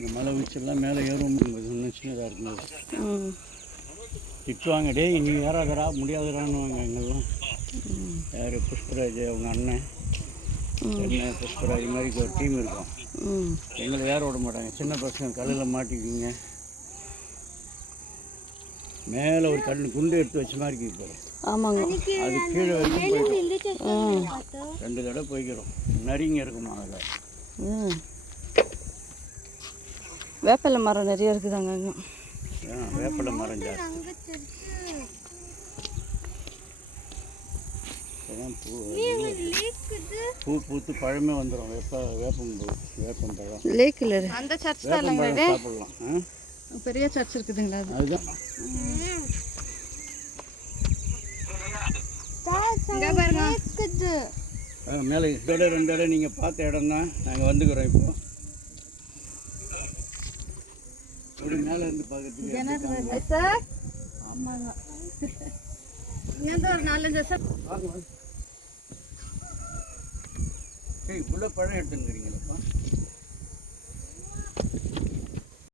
இந்த மலை உச்சிலாம் மேலே ஏறும் இன்னும் சின்னதாக இருக்கும்போது திட்டுவாங்க, டே நீ ஏறாதரா முடியாதுறான்னுவாங்க. எங்கெல்லாம் யார் புஷ்பராஜ் அவங்க அண்ணன் என்ன புஷ்பராஜ் மாதிரி ஒரு டீம் இருக்கும். எங்களை ஏற விட மாட்டாங்க. சின்ன பசங்க கல்லில் மாட்டிக்கிங்க, மேலே ஒரு குண்டு எடுத்து வச்ச மாதிரி இருக்குது. ஆமாங்க, அது கீழே வரைக்கும் போய்க்கிறோம். 2 தடவை போய்க்கிறோம். நரிங்க இருக்குமா அதில். வேப்பலை மரம் நிறைய இருக்குதாங்க அங்கே. வேப்பலை மரம் ஜாஸ்தி. பூ பூத்து பழமே வந்துடும். வேப்பம்பழம் லேக்கில் அந்த சர்ச் தான் சாப்பிடலாம். பெரிய சர்ச் இருக்குதுங்களா? அதுதான் மேலே 2 இடம் நீங்கள் பார்த்த இடம் தான். நாங்கள் வந்துக்கிறோம். இப்போ இப்படி மேலே இருந்து பார்க்கறதுக்கு சார். ஆமாங்க, இங்கேருந்து ஒரு 4-5 வருஷம். இவ்வளோ பழம் எடுத்துருக்கிறீங்களப்பா.